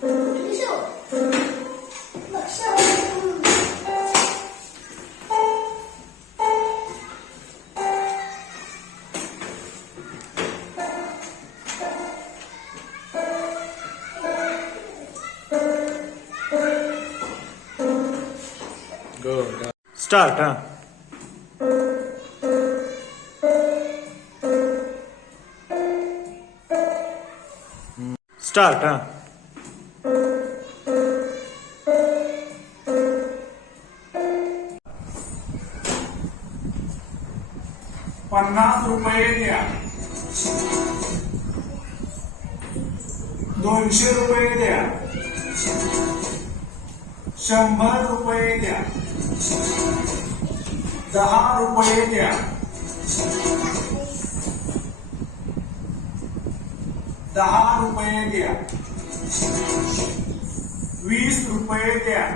Good. Start, huh? Start, huh? ₹50 द्या, ₹200 द्या, ₹100 द्या, ₹10 द्या, ₹10 द्या, ₹20 द्या.